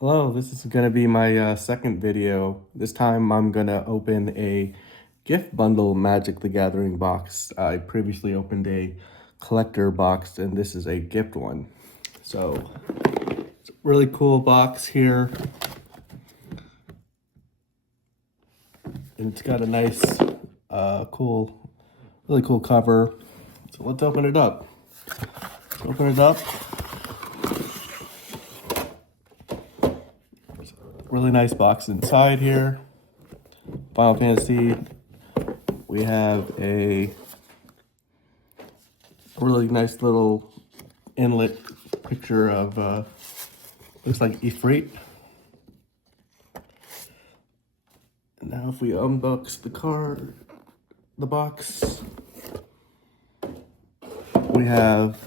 Hello, this is going to be my second video. This time I'm going to open a gift bundle Magic the Gathering box. I previously opened a collector box and this is a gift one. So, it's a really cool box here. And it's got a nice, really cool cover. So let's open it up. Open it up. Really nice box inside here. Final Fantasy. We have a really nice little inlet picture of, looks like Ifrit. And now if we unbox the box, we have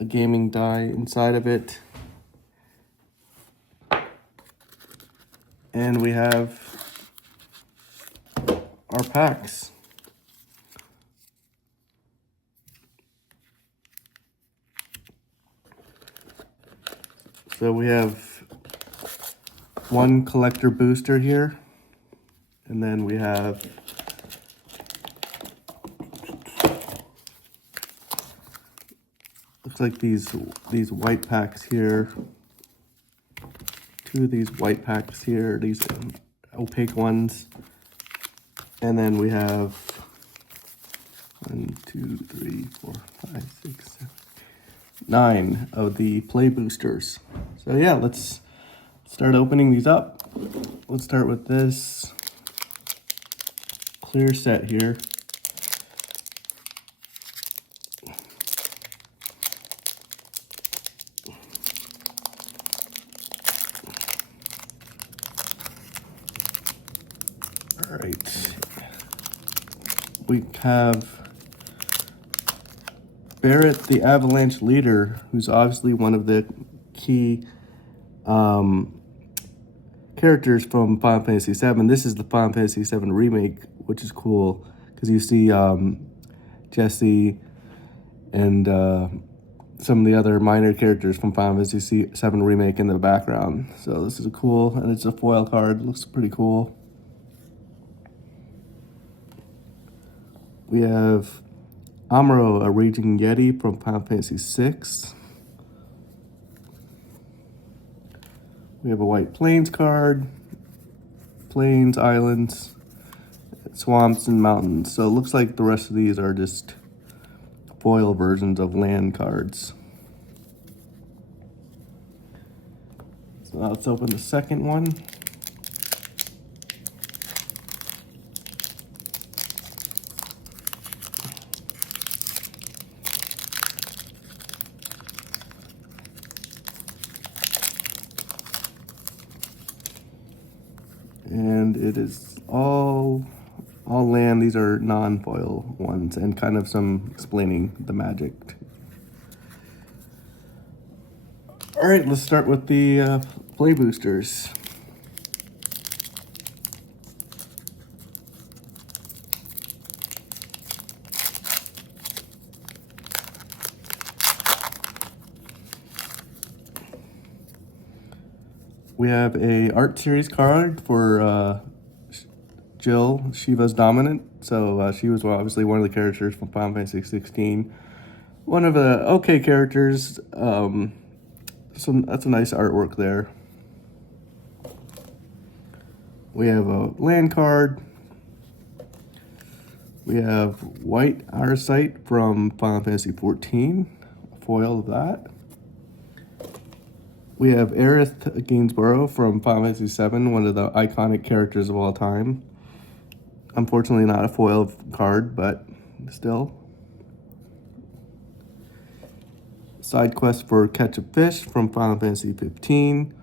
a gaming die inside of it. And we have our packs. So we have one collector booster here, and then we have looks like these white packs here. Two of these white packs here, these opaque ones. And then we have 1, 2, 3, 4, 5, 6, 7, 9 of the play boosters. So yeah, let's start opening these up. Let's start with this clear set here. All right, we have Aerith, the Avalanche leader, who's obviously one of the key characters from Final Fantasy VII. This is the Final Fantasy VII remake, which is cool because you see Jesse and some of the other minor characters from Final Fantasy VII remake in the background. So this is cool, and it's a foil card. Looks pretty cool. We have Amuro, a Raging Yeti from Final Fantasy VI. We have a White Plains card, plains, islands, swamps, and mountains. So it looks like the rest of these are just foil versions of land cards. So now let's open the second one. And it is all land. These are non-foil ones, and kind of some explaining the magic. All right, let's start with the play boosters. We have a art series card for Jill, Shiva's dominant. So she was obviously one of the characters from Final Fantasy 16. One of the okay characters. So that's a nice artwork there. We have a land card. We have White Aerith from Final Fantasy 14, a foil of that. We have Aerith Gainsbourough from Final Fantasy VII, one of the iconic characters of all time. Unfortunately not a foil card, but still. Side quest for Catch a Fish from Final Fantasy 15.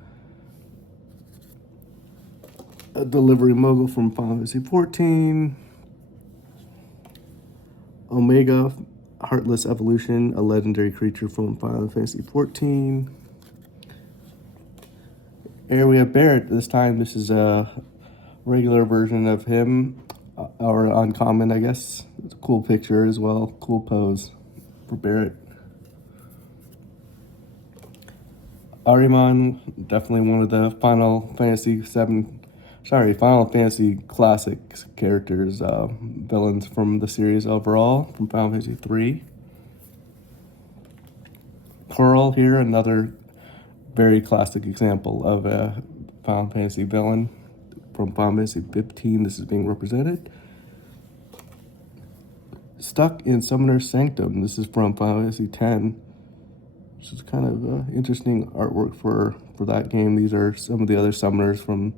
A Delivery Mogul from Final Fantasy 14. Omega, Heartless Evolution, a legendary creature from Final Fantasy 14. Here we have Barrett. This time this is a regular version of him, or uncommon, I guess. It's a cool picture as well, cool pose for Barrett. Ahriman, definitely one of the Final Fantasy Classics characters, villains from the series overall, from Final Fantasy 3. Pearl here, another very classic example of a Final Fantasy villain from Final Fantasy 15. This is being represented. Stuck in Summoner's Sanctum. This is from Final Fantasy 10. Which is kind of interesting artwork for that game. These are some of the other summoners from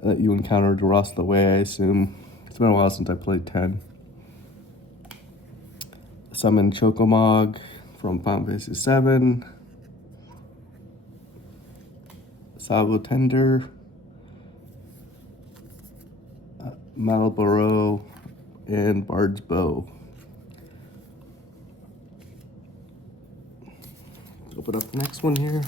that you encountered across the way, I assume. It's been a while since I played 10. Summon Chocomog from Final Fantasy 7. Sabo Tender. Malboro, and Bard's Bow. Open up the next one here.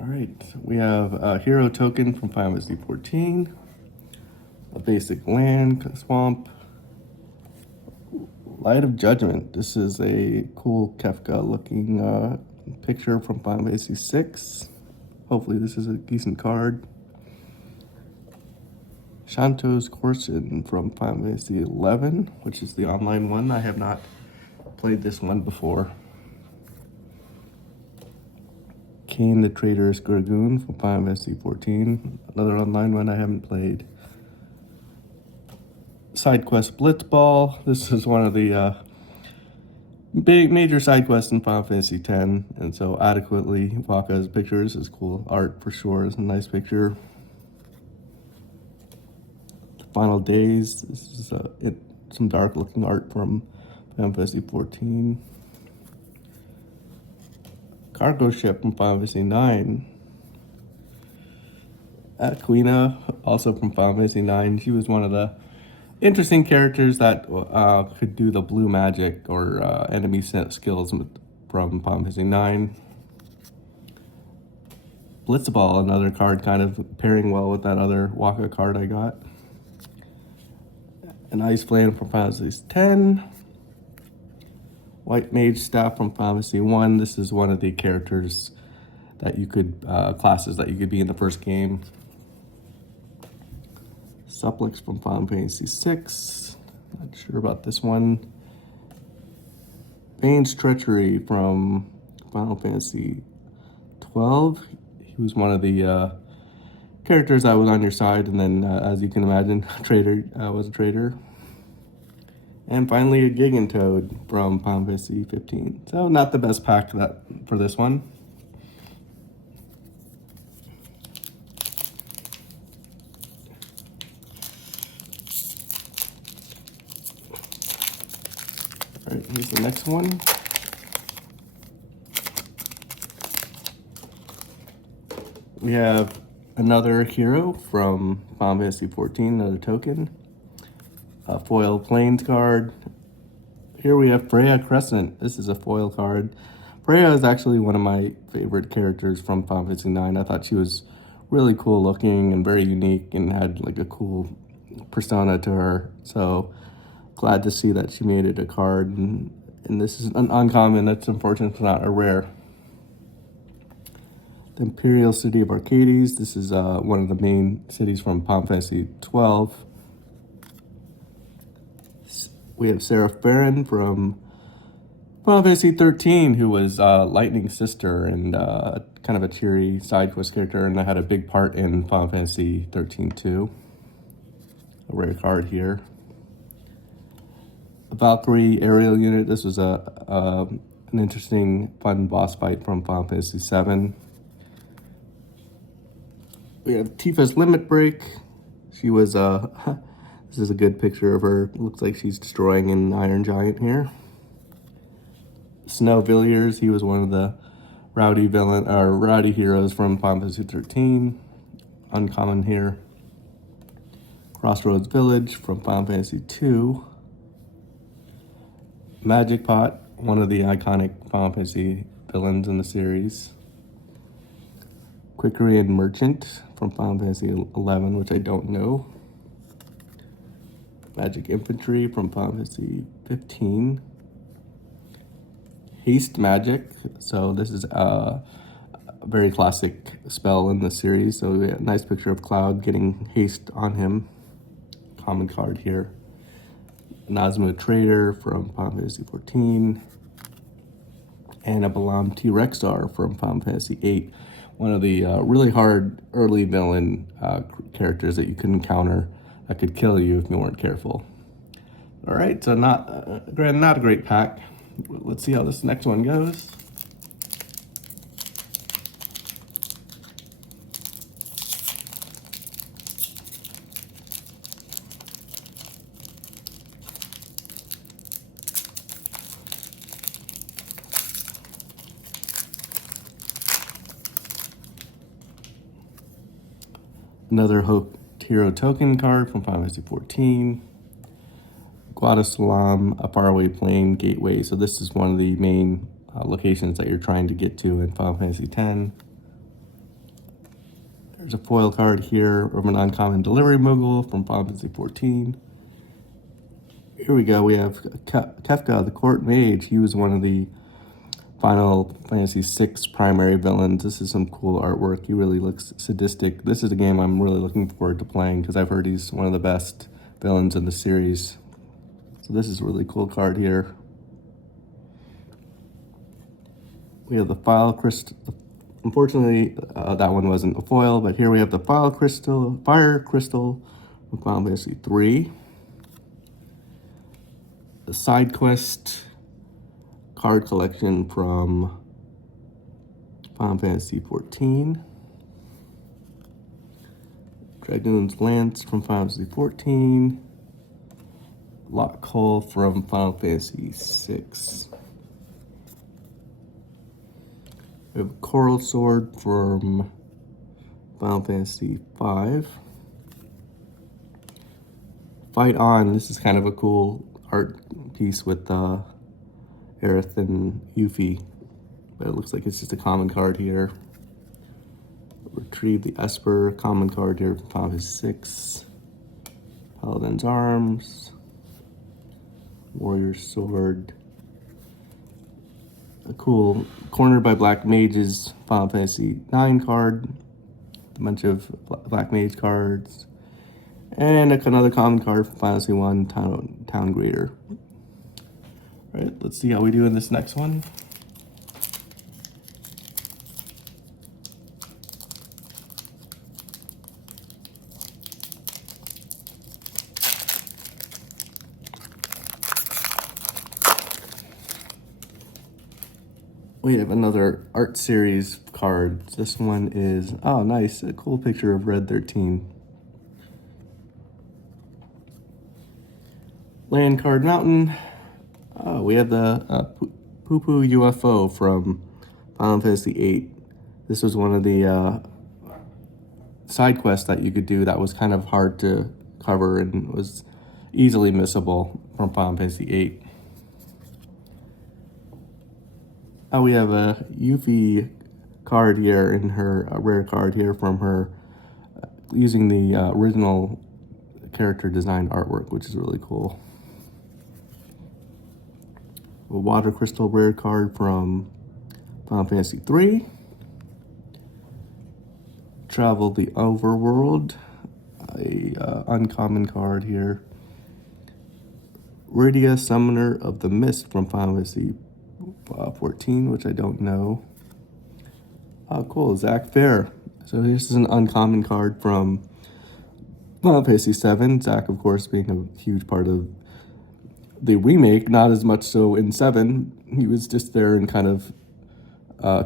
Alright, we have a hero token from Final Fantasy 14, a basic land, swamp, Light of Judgment. This is a cool Kefka looking picture from Final Fantasy 6. Hopefully this is a decent card. Shantotto's Coercion from Final Fantasy 11, which is the online one. I have not played this one before. Kane the Traitorous Dragoon from Final Fantasy 14, another online one I haven't played. Side quest Blitzball. This is one of the big major side quests in Final Fantasy 10, and so adequately Waka's pictures is cool art for sure. It's a nice picture. Final Days. This is some dark looking art from Final Fantasy 14. Cargo Ship from Final Fantasy 9. Aquina, also from Final Fantasy 9. She was one of the interesting characters that could do the blue magic or enemy set skills from Final Fantasy 9. Blitzball, another card kind of pairing well with that other Waka card I got. An Ice Flame from Final Fantasy 10. White Mage Staff from Final Fantasy 1. This is one of the characters that you could, classes that you could be in the first game. Supplix from Final Fantasy 6. Not sure about this one. Bane's Treachery from Final Fantasy 12. He was one of the characters that was on your side, and then, as you can imagine, traitor was a traitor. And finally, a Gigantoad from Final Fantasy 15. So not the best pack for this one. All right, here's the next one. We have another hero from Final Fantasy 14, another token. A foil plains card. Here we have Freya Crescent. This is a foil card. Freya is actually one of my favorite characters from Final Fantasy 9. I thought she was really cool looking and very unique and had like a cool persona to her. So glad to see that she made it a card. And this is an uncommon. That's unfortunate, it's not a rare. The Imperial City of Arcades. This is one of the main cities from Final Fantasy 12. We have Seraph Baron from Final Fantasy 13, who was Lightning's sister and kind of a cheery side quest character, and I had a big part in Final Fantasy 13 too. A rare card here. A Valkyrie aerial unit. This was an interesting, fun boss fight from Final Fantasy 7. We have Tifa's Limit Break. She was this is a good picture of her. Looks like she's destroying an Iron Giant here. Snow Villiers, he was one of the rowdy villain or rowdy heroes from Final Fantasy 13. Uncommon here. Crossroads Village from Final Fantasy 2. Magic Pot, one of the iconic Final Fantasy villains in the series. Quickery and Merchant from Final Fantasy 11, which I don't know. Magic Infantry from Final Fantasy 15. Haste Magic, so this is a very classic spell in the series. So we have a nice picture of Cloud getting haste on him. Common card here. Nazma Trader from Final Fantasy 14. And a Balam T-Rexar from Final Fantasy 8. One of the really hard early villain characters that you couldn't counter, that could kill you if you weren't careful. All right, so not a great pack. Let's see how this next one goes. Another Hero Token card from Final Fantasy 14. Guadasalam, a faraway plane gateway. So this is one of the main locations that you're trying to get to in Final Fantasy X. There's a foil card here of an uncommon delivery mogul from Final Fantasy 14. Here we go. We have Kefka, the court mage. He was one of the Final Fantasy VI primary villains. This is some cool artwork. He really looks sadistic. This is a game I'm really looking forward to playing because I've heard he's one of the best villains in the series. So this is a really cool card here. We have the Fire Crystal. Unfortunately, that one wasn't a foil, but here we have the Fire Crystal from Final Fantasy 3. The side quest card collection from Final Fantasy 14. Dragoon's Lance from Final Fantasy 14. Lock Hole from Final Fantasy 6. We have a Coral Sword from Final Fantasy 5. Fight On. This is kind of a cool art piece with Aerith and Yuffie, but it looks like it's just a common card here. Retrieve the Esper, common card here from Final Fantasy 6. Paladin's Arms. Warrior's Sword. A cool Cornered by Black Mages Final Fantasy 9 card. A bunch of Black Mage cards. And another common card from Final Fantasy 1, Town Greeter. All right, let's see how we do in this next one. We have another art series card. This one is, oh nice, a cool picture of Red 13. Land Card Mountain. Oh, we have the Poo Poo UFO from Final Fantasy 8. This was one of the side quests that you could do that was kind of hard to cover and was easily missable from Final Fantasy 8. We have a Yuffie card here in her, a rare card here from her, using the original character design artwork, which is really cool. A Water Crystal rare card from Final Fantasy 3. Travel the Overworld, a uncommon card here. Rydia, Summoner of the Mist from Final Fantasy 14, which I don't know. Oh, cool, Zack Fair. So this is an uncommon card from Final Fantasy 7. Zack, of course, being a huge part of the remake, not as much so in 7. He was just there in kind of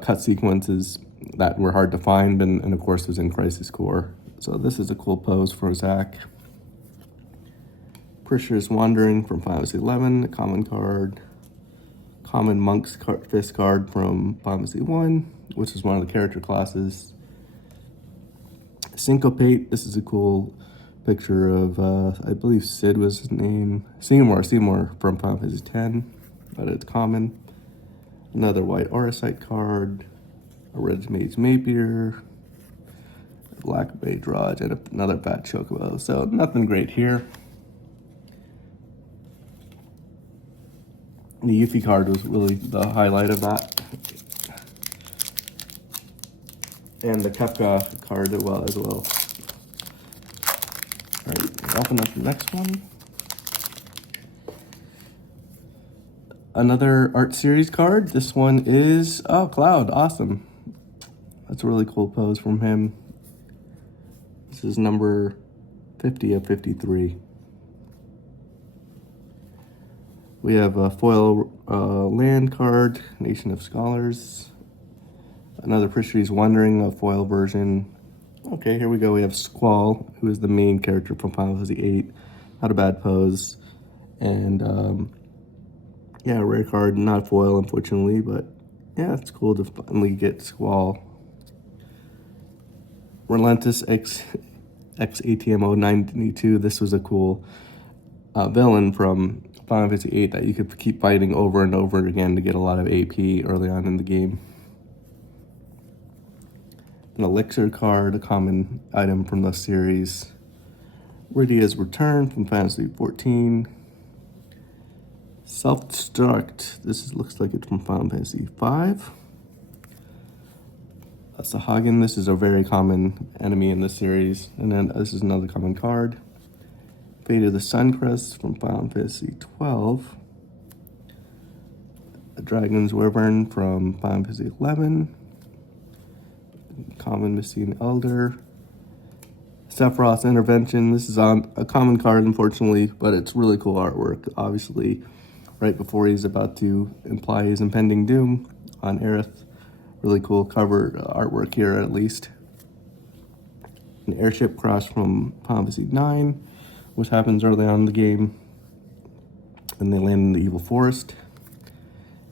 cut sequences that were hard to find, and of course was in Crisis Core. So this is a cool pose for Zack. Prisher's Wandering from Final Fantasy 11, a common card. Common Monk's Fist card from Final Fantasy 1. which is one of the character classes. Syncopate, this is a cool picture of, I believe Sid was his name. Seymour from Final Fantasy X, but it's common. Another white Auracite card, a red Mage Mapier, a black Mage Raj, and another fat Chocobo. So nothing great here. The Yuffie card was really the highlight of that. And the Kefka card as well. All right, open up the next one. Another art series card. This one is, oh, Cloud, awesome. That's a really cool pose from him. This is number 50 of 53. We have a foil land card, Nation of Scholars. Another Prishri's Wondering, a foil version. Okay, here we go. We have Squall, who is the main character from Final Fantasy VIII. Not a bad pose. And yeah, rare card, not foil, unfortunately, but yeah, it's cool to finally get Squall. Relentless XATMO 992. This was a cool villain from Final Fantasy VIII that you could keep fighting over and over again to get a lot of AP early on in the game. An elixir card, a common item from the series. Rydia's Return from Fantasy XIV. Self-Destruct, looks like it's from Final Fantasy V. Sahagin, this is a very common enemy in this series. And then this is another common card. Fate of the Suncrest from Final Fantasy XII. A Dragon's Wyvern from Final Fantasy XI. Common Missing Elder. Sephiroth's Intervention. This is on a common card, unfortunately, but it's really cool artwork. Obviously, right before he's about to imply his impending doom on Aerith. Really cool cover artwork here, at least. An airship crash from Final Fantasy IX, which happens early on in the game. And they land in the Evil Forest.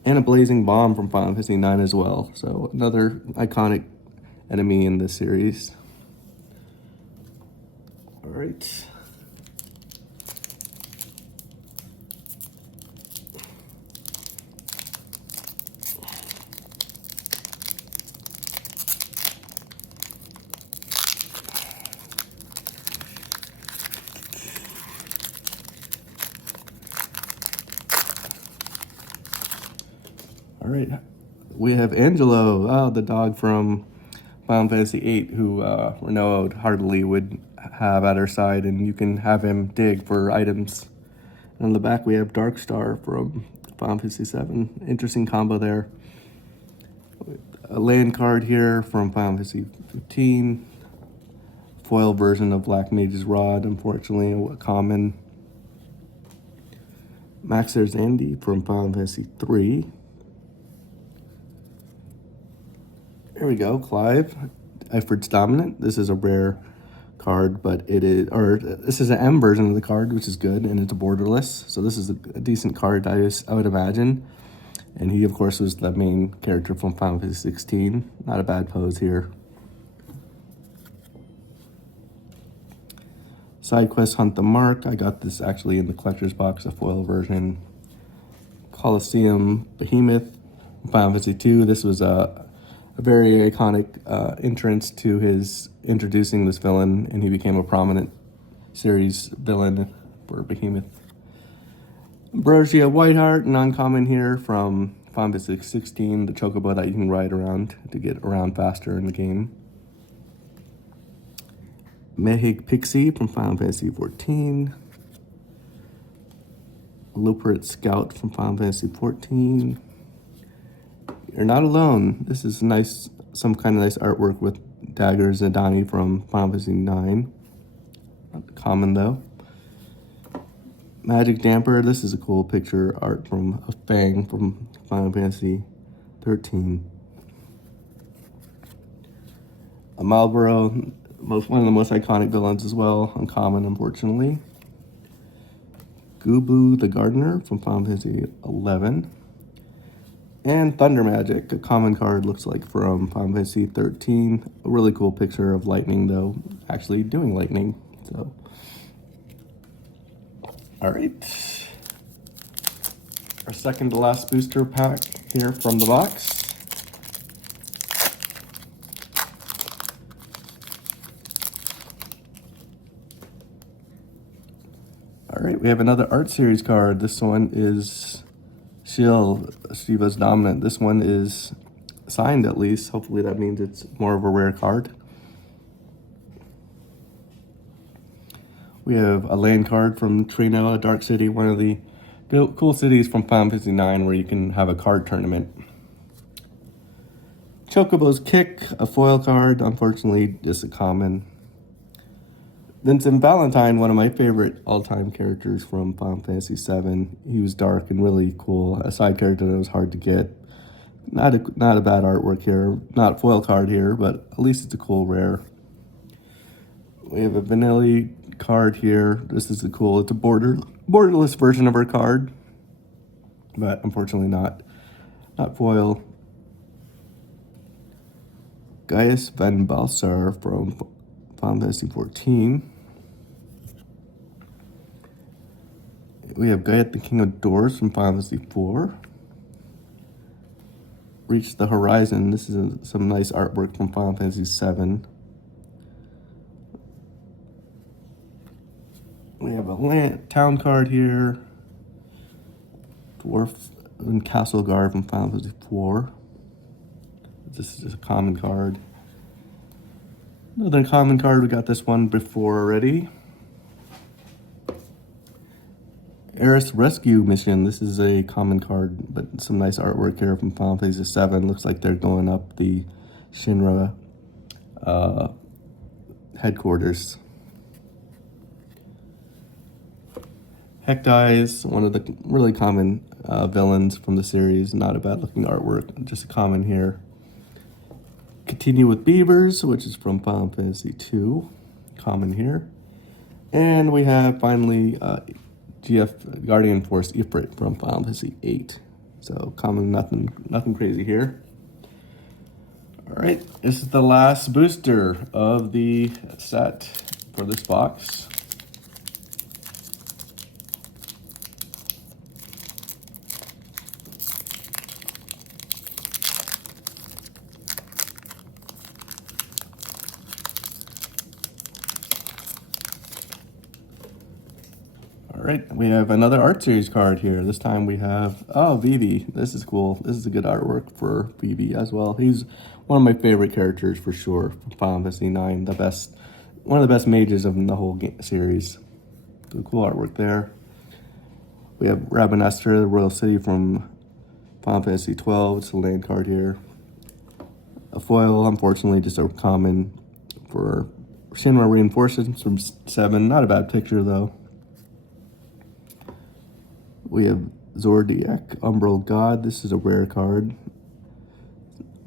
And a blazing bomb from Final Fantasy IX as well. So another iconic enemy in this series. All right. All right, we have Angelo, the dog from Final Fantasy VIII, who Renoa heartily would have at her side, and you can have him dig for items. And on the back, we have Darkstar from Final Fantasy VII. Interesting combo there. A land card here from Final Fantasy 15. Foil version of Black Mage's Rod, unfortunately, a common. Maxer Xande from Final Fantasy 3. There we go, Clive, Ifrit's Dominant. This is a rare card, but this is an M version of the card, which is good, and it's a borderless. So this is a decent card, I would imagine. And he, of course, was the main character from Final Fantasy 16. Not a bad pose here. Side quest Hunt the Mark. I got this actually in the collector's box, a foil version. Colosseum Behemoth, Final Fantasy 2. This was a very iconic entrance to his introducing this villain, and he became a prominent series villain for Behemoth. Ambrosia Whiteheart, non-common here from Final Fantasy 16, the chocobo that you can ride around to get around faster in the game. Mehig Pixie from Final Fantasy 14. Luprit Scout from Final Fantasy 14. You're Not Alone. This is nice, some kind of nice artwork with daggers and Adani from Final Fantasy 9. Not common though. Magic Damper. This is a cool picture art from a Fang from Final Fantasy 13. A Malboro, one of the most iconic villains as well. Uncommon, unfortunately. Gubu the Gardener from Final Fantasy 11. And Thunder Magic, a common card, looks like from Final Fantasy 13. A really cool picture of lightning, though, actually doing lightning. So, all right. Our second to last booster pack here from the box. All right, we have another art series card. This one is Shiva's Dominant. This one is signed, at least. Hopefully that means it's more of a rare card. We have a land card from Trino, Dark City, one of the cool cities from Final Fantasy IX where you can have a card tournament. Chocobo's Kick, a foil card, unfortunately just a common. Vincent Valentine, one of my favorite all-time characters from Final Fantasy VII. He was dark and really cool. A side character that was hard to get. Not a bad artwork here. Not a foil card here, but at least it's a cool rare. We have a vanilla card here. This is cool. It's a borderless version of her card, but unfortunately not foil. Gaius Van Balsar from Final Fantasy 14. We have Gaiet the King of Doors from Final Fantasy 4. Reach the Horizon. This is some nice artwork from Final Fantasy 7. We have a town card here. Dwarf and Castle Guard from Final Fantasy 4. This is a common card. Another common card, we got this one before already. Aerith Rescue Mission. This is a common card, but some nice artwork here from Final Fantasy 7. Looks like they're going up the Shinra headquarters. Hecdies, one of the really common villains from the series. Not a bad looking artwork, just a common here. Continue with Beavers, which is from Final Fantasy 2. Common here. And we have finally GF Guardian Force Ifrit from Final Fantasy 8. So common, nothing crazy here. All right, this is the last booster of the set for this box. All right, we have another art series card here. This time we have, Vivi. This is cool. This is a good artwork for Vivi as well. He's one of my favorite characters for sure from Final Fantasy IX. One of the best mages of the whole series. So cool artwork there. We have Rabanastre, the Royal City from Final Fantasy 12. It's a land card here. A foil, unfortunately, just a common for Shinra Reinforcements from 7. Not a bad picture though. We have Zordiak, Umbral God. This is a rare card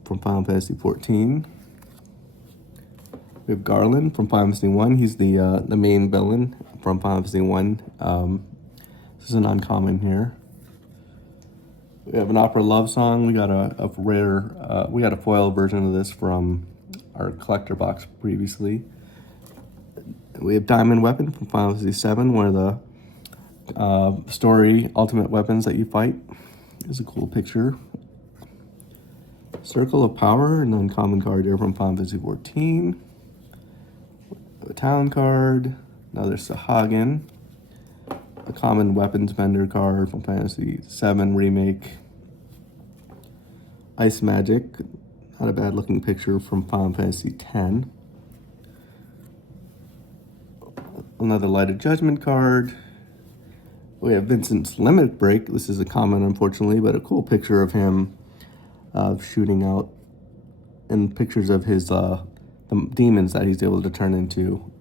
from Final Fantasy 14. We have Garland from Final Fantasy 1. He's the main villain from Final Fantasy 1. This is an uncommon here. We have an opera love song. We got a rare, we got a foil version of this from our collector box previously. We have Diamond Weapon from Final Fantasy 7, one of the story ultimate weapons that you fight. Is a cool picture. Circle of Power, an uncommon card here from Final Fantasy 14. A town card, another Sahagin. A common weapons vendor card from Fantasy 7 Remake. Ice Magic, not a bad looking picture from Final Fantasy 10. Another Light of Judgment card. We have Vincent's Limit Break. This is a common, unfortunately, but a cool picture of him shooting out, and pictures of his the demons that he's able to turn into.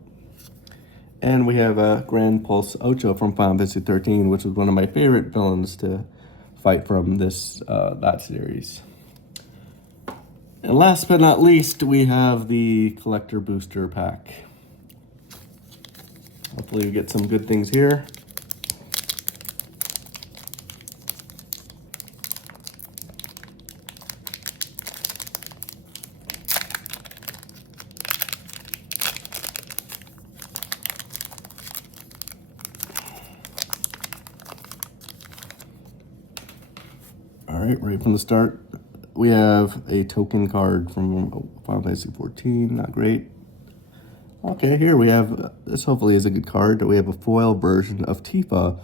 And we have a Grand Pulse Ocho from Final Fantasy 13, which is one of my favorite villains to fight from that series. And last but not least, we have the collector booster pack. Hopefully we get some good things here. right from the start, we have a token card from Final Fantasy 14. Not great. Okay, here we have, this hopefully is a good card. We have a foil version of Tifa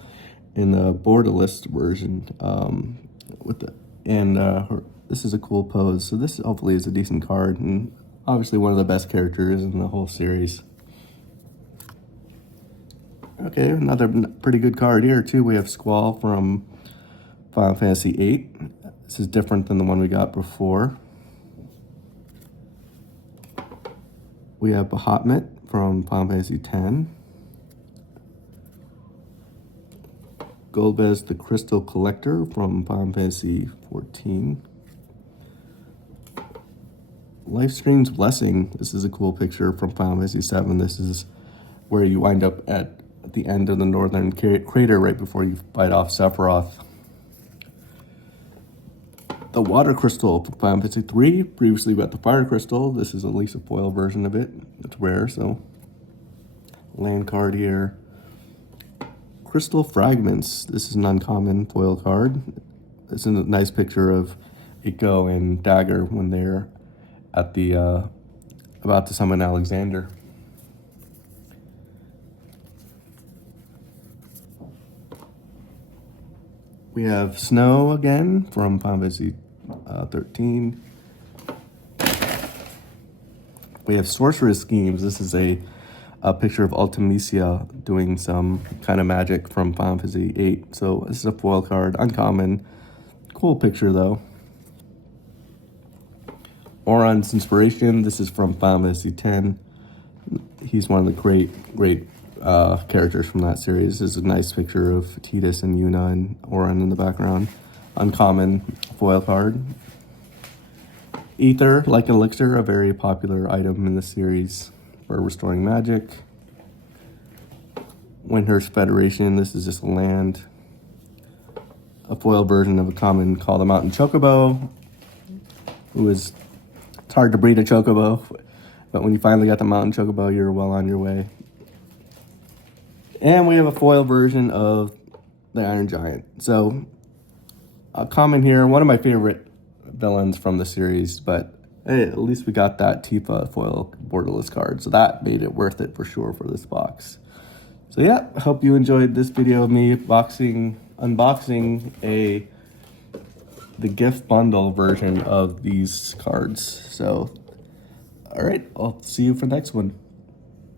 in the borderless version. This is a cool pose. So this hopefully is a decent card, and obviously one of the best characters in the whole series. Okay, another pretty good card here too. We have Squall from Final Fantasy VIII. This is different than the one we got before. We have Bahamut from Final Fantasy X. Golbez the Crystal Collector from Final Fantasy XIV. Lifestream's Blessing. This is a cool picture from Final Fantasy VII. This is where you wind up at the end of the northern crater right before you fight off Sephiroth. The Water Crystal from Final Fantasy III. Previously we got the Fire Crystal. This is at least a foil version of it. It's rare, so. Land card here. Crystal Fragments. This is an uncommon foil card. This is a nice picture of Eiko and Dagger when they're at the about to summon Alexander. We have Snow again from Final Fantasy 13. We have Sorceress Schemes. This is a picture of Ultimisia doing some kind of magic from Final Fantasy 8. So this is a foil card, uncommon. Cool picture though. Auron's Inspiration. This is from Final Fantasy X. He's one of the great characters from that series. This is a nice picture of Tidus and Yuna and Auron in the background. Uncommon foil card. Ether, like an elixir, a very popular item in the series for restoring magic. Windhurst Federation, this is just a land. A foil version of a common called a Mountain Chocobo. It's hard to breed a Chocobo, but when you finally got the Mountain Chocobo, you're well on your way. And we have a foil version of the Iron Giant. So, a common here, one of my favorite villains from the series, but hey, at least we got that Tifa foil borderless card. So that made it worth it for sure for this box. So yeah, I hope you enjoyed this video of me unboxing the gift bundle version of these cards. So, all right, I'll see you for the next one.